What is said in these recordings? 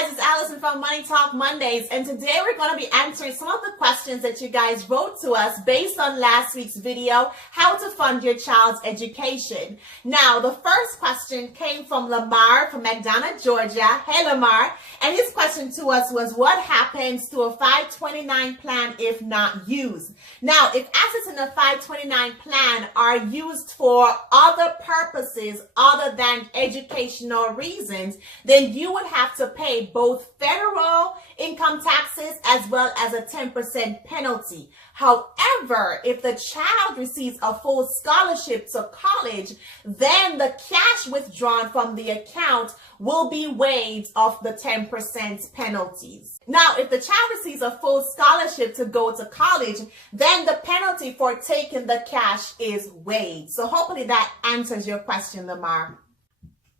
guys, it's Allison from Money Talk Mondays, and today we're going to be answering some of the questions that you guys wrote to us based on last week's video, how to fund your child's education. Now, the first question came from Lamar from McDonough, Georgia. Hey, Lamar. And his question to us was, what happens to a 529 plan if not used? Now, if assets in a 529 plan are used for other purposes other than educational reasons, then you would have to pay both federal income taxes as well as a 10% penalty. However, if the child receives a full scholarship to college, then the cash withdrawn from the account will be waived of the 10% penalties. Now, if the child receives a full scholarship to go to college, then the penalty for taking the cash is waived. So hopefully that answers your question, Lamar.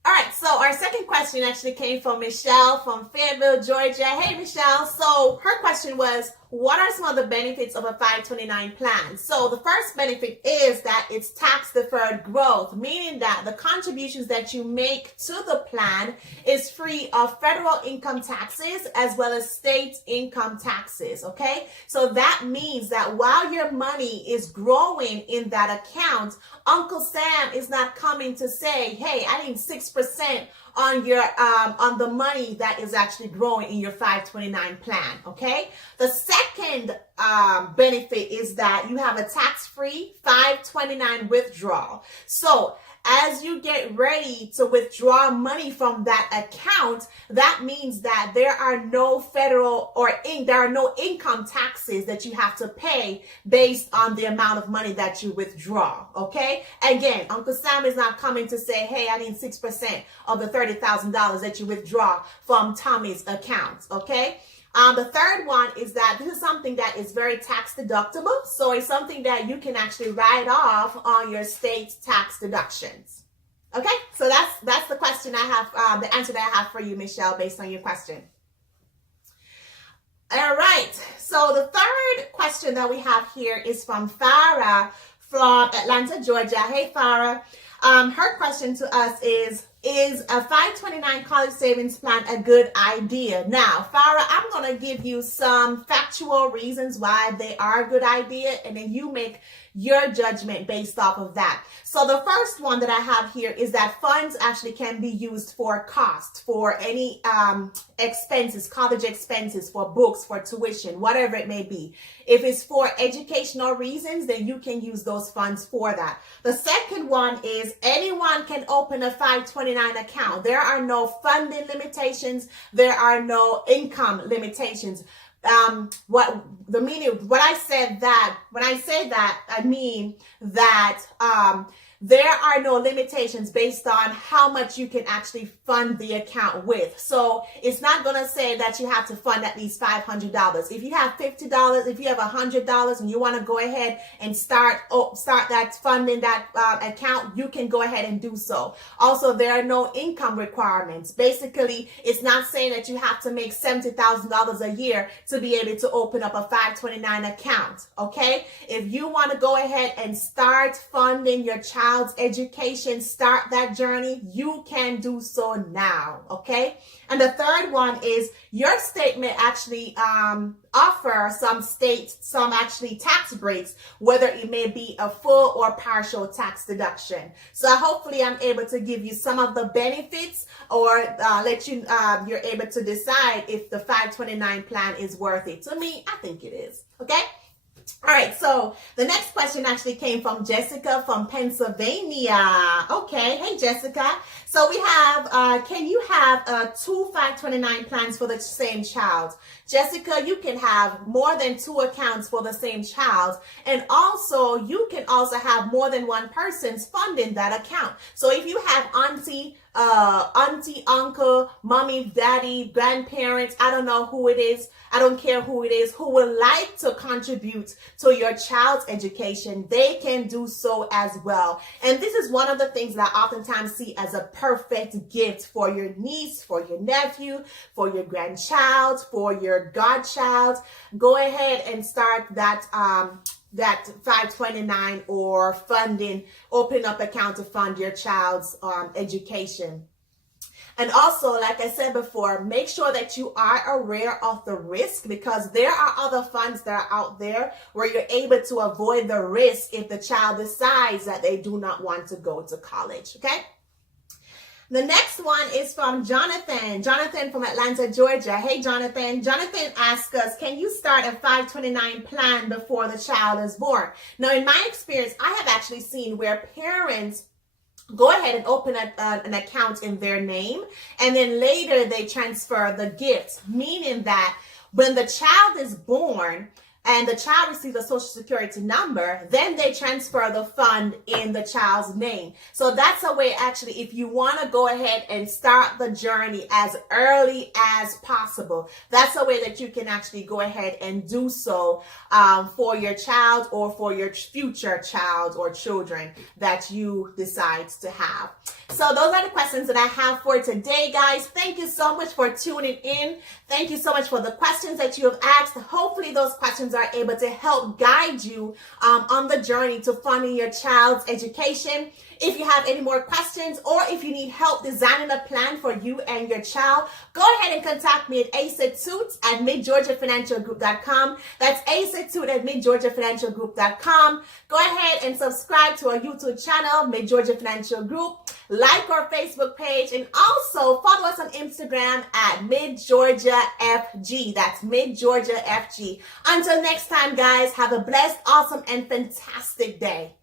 All right, so our second question actually came from Michelle from Fayetteville, Georgia. Hey, Michelle. So her question was, what are some of the benefits of a 529 plan? So the first benefit is that it's tax deferred growth, meaning that the contributions that you make to the plan is free of federal income taxes as well as state income taxes, okay? So that means that while your money is growing in that account, Uncle Sam is not coming to say, hey, I need 6% on your on the money that is actually growing in your 529 plan, okay? The second benefit is that you have a tax-free 529 withdrawal. So as you get ready to withdraw money from that account, that means that there are no federal or there are no income taxes that you have to pay based on the amount of money that you withdraw, okay? Again, Uncle Sam is not coming to say, hey, I need 6% of the $30,000 that you withdraw from Tommy's account, okay? The third one is that this is something that is very tax deductible. So it's something that you can actually write off on your state tax deductions. Okay, so that's the question I have, the answer that I have for you, Michelle, based on your question. All right, so the third question that we have here is from Farah from Atlanta, Georgia. Hey, Farah. Her question to us is a 529 college savings plan a good idea? Now, Farah, I'm going to give you some factual reasons why they are a good idea, and then you make your judgment based off of that. So the first one that I have here is that funds actually can be used for cost, for any expenses, college expenses, for books, for tuition, whatever it may be. If it's for educational reasons, then you can use those funds for that. The second one is anyone can open a 529 account. There are no funding limitations. There are no income limitations. When I say that, I mean that there are no limitations based on how much you can actually fund the account with. So it's not going to say that you have to fund at least $500. If you have $50, if you have $100 and you want to go ahead and start that funding that account, you can go ahead and do so. Also, there are no income requirements. Basically, it's not saying that you have to make $70,000 a year to be able to open up a 529 account, okay? If you want to go ahead and start funding your child's education, start that journey, you can do so now, okay? And the third one is your statement actually offer some actually tax breaks, whether it may be a full or partial tax deduction. So hopefully I'm able to give you some of the benefits, or you're able to decide if the 529 plan is worth it. To me, I think it is, okay? All right, so the next question actually came from Jessica from Pennsylvania. Okay, hey Jessica. So we have, can you have two 529 plans for the same child? Jessica, you can have more than 2 accounts for the same child. And also, you can also have more than one person's funding that account. So if you have auntie, uncle, mommy, daddy, grandparents, I don't know who it is, I don't care who it is, who would like to contribute to your child's education, they can do so as well. And this is one of the things that I oftentimes see as a perfect gift for your niece, for your nephew, for your grandchild, for your godchild. Go ahead and start that 529 or funding, open up account to fund your child's education. And also, like I said before, make sure that you are aware of the risk, because there are other funds that are out there where you're able to avoid the risk if the child decides that they do not want to go to college, okay? The next one is from Jonathan. Jonathan from Atlanta, Georgia. Hey, Jonathan. Jonathan asks us, can you start a 529 plan before the child is born? Now, in my experience, I have actually seen where parents go ahead and open an account in their name, and then later they transfer the gifts, meaning that when the child is born and the child receives a social security number, then they transfer the fund in the child's name. So that's a way, actually, if you want to go ahead and start the journey as early as possible, that's a way that you can actually go ahead and do so for your child or for your future child or children that you decide to have. So those are the questions that I have for today, guys. Thank you so much for tuning in. Thank you so much for the questions that you have asked. Hopefully those questions are able to help guide you on the journey to funding your child's education. If you have any more questions, or if you need help designing a plan for you and your child, go ahead and contact me at acetoots@midgeorgiafinancialgroup.com. That's acetoots@midgeorgiafinancialgroup.com. Go ahead and subscribe to our YouTube channel, Mid Georgia Financial Group. Like our Facebook page, and also follow us on Instagram at MidGeorgiaFG. That's MidGeorgiaFG. Until next time, guys, have a blessed, awesome, and fantastic day.